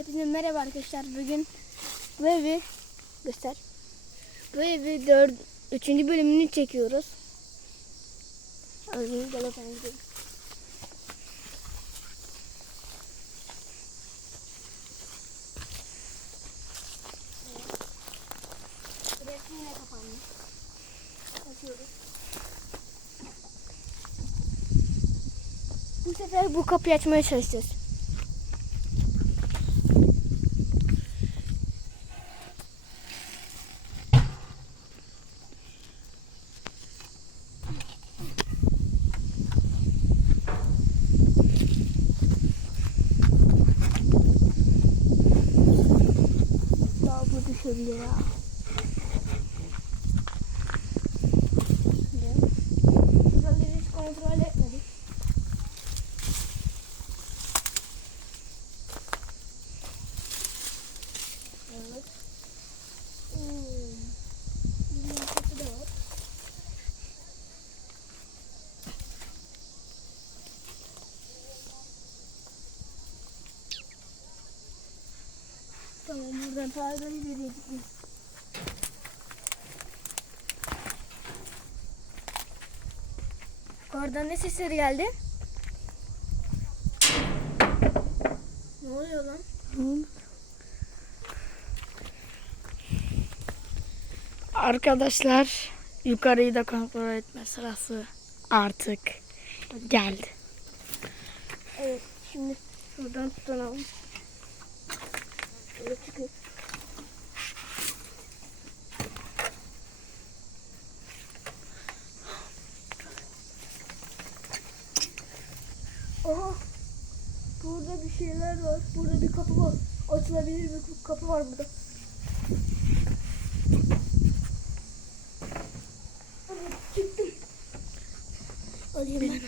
Hepinize merhaba arkadaşlar. Bugün bu evi göster. Bu evi dört, üçüncü bölümünü çekiyoruz. Azmi gel efendim. Bu sefer bu kapıyı açmaya çalışacağız. 存的啦 Tarihleri nereye gitmiş? Oradan ne sesleri geldi? Ne oluyor lan? Arkadaşlar yukarıyı da kontrol etme sırası artık geldi. Evet şimdi şuradan tutunalım. Şöyle çıkıyor. Aha. Burada bir şeyler var. Burada bir kapı var. Açılabilir bir kapı var burada. Çıktım. Alayım ben.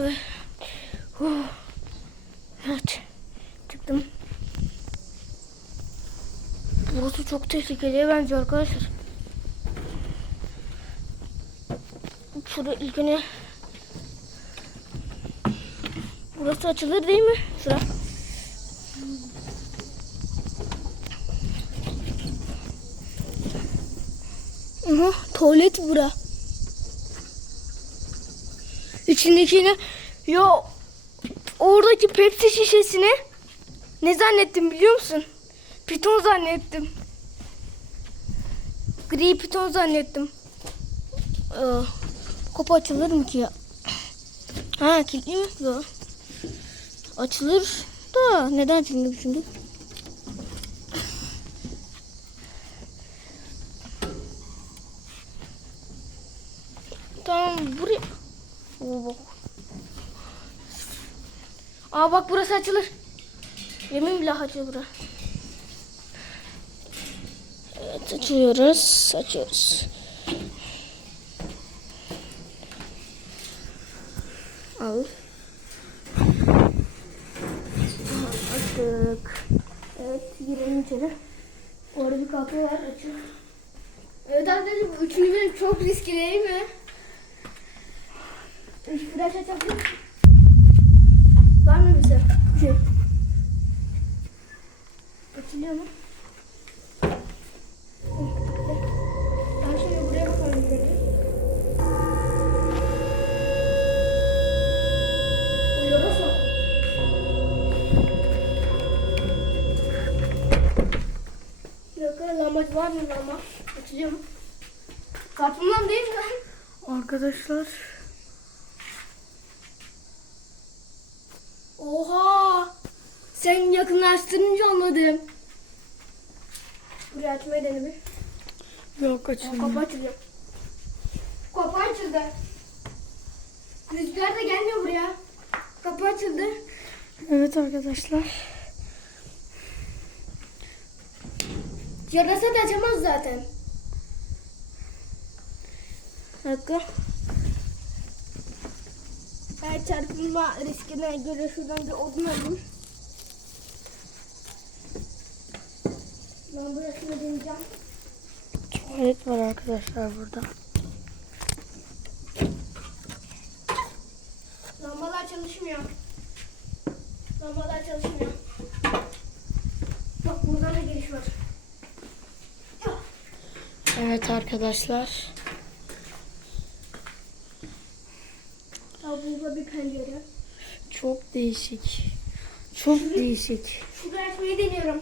Evet. Evet. Çıktım. Burası çok tehlikeli bence arkadaşlar. Şurada ilkini Burası açılır değil mi? Şura. Aha, tuvalet bura. İçindekini yo oradaki Pepsi şişesini ne zannettim biliyor musun? Piton zannettim. Gri piton zannettim. Ee, kapı açılır mı ki ya? Ha kilitli mi? Yok. Açılır da neden açılmıyor şimdi? Tamam buraya. Oo, bak. Aa bak burası açılır. Yemin billah açılır bura. Evet açıyoruz. Açıyoruz. Al. Aha, Açtık. Evet girelim içeri. Orada bir kapı var açık. Evet arkadaşlar bu üçüncü bölüm çok riskli değil mi? Hiç flash açabilir? Var mı bize? Bir şey. Açılıyor mu? Var mı lamba? Açılıyor mu? Kapımdan değil mi? Arkadaşlar Oha! Sen yakınlaştırınca anladım. Burayı açmayı dene bir. yok açılmıyor. Kapı açılıyor. Kapı açıldı. Rüzgar da gelmiyor buraya. Kapı açıldı. Evet arkadaşlar. Yarasa da açamaz zaten. Dakika. Ben çarpılma riskine göre şuradan bir odun alayım. Ben burasını deneyeceğim. Tuvalet var arkadaşlar burada. Lambalar çalışmıyor. Lambalar çalışmıyor. Bak buradan da giriş var. Evet arkadaşlar. Burada bir pencere. Çok değişik. Çok değişik. Şurayı açmayı deniyorum.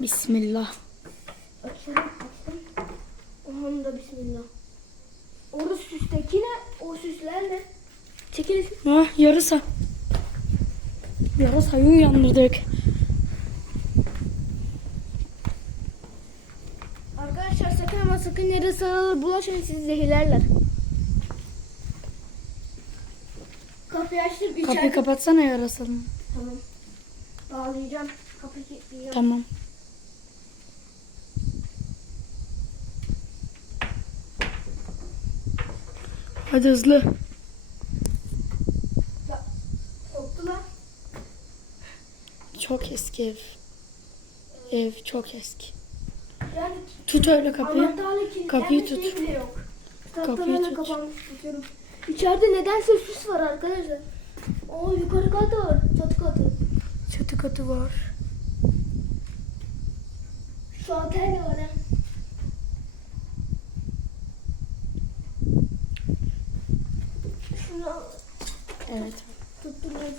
Bismillah. Açalım, açtım. Onun da bismillah. Orada süsteki ne? O süsler ne? Çekilin. Ha, yarısa. Yarısayı uyandırdık. Arkadaşlar sakın yere sarılır bulaşın sizi zehirlerler. Kapıyı açtım. Kapıyı içeride- kapatsana yarasanı. Tamam. Bağlayacağım. Kapıyı kilitleyeceğim. Tamam. Hadi hızlı. Ya, Korktular. Çok eski ev. Ev çok eski. Tut öyle kapıyı. Kapıyı şey tut. yok. Kapıyı tut. İçeride nedense süs var arkadaşlar. Oo yukarı katı var. Çatı katı. Çatı katı var. Şu otel var. Şunu. Evet. tutturmayız.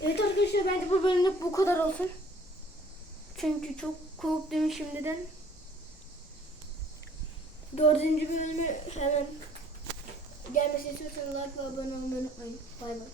Evet arkadaşlar bence bu bölümlük bu kadar olsun. Çok korktum şimdiden. Dördüncü bölümü hemen gelmesini istiyorsanız like ve abone olmayı unutmayın. Bay bay.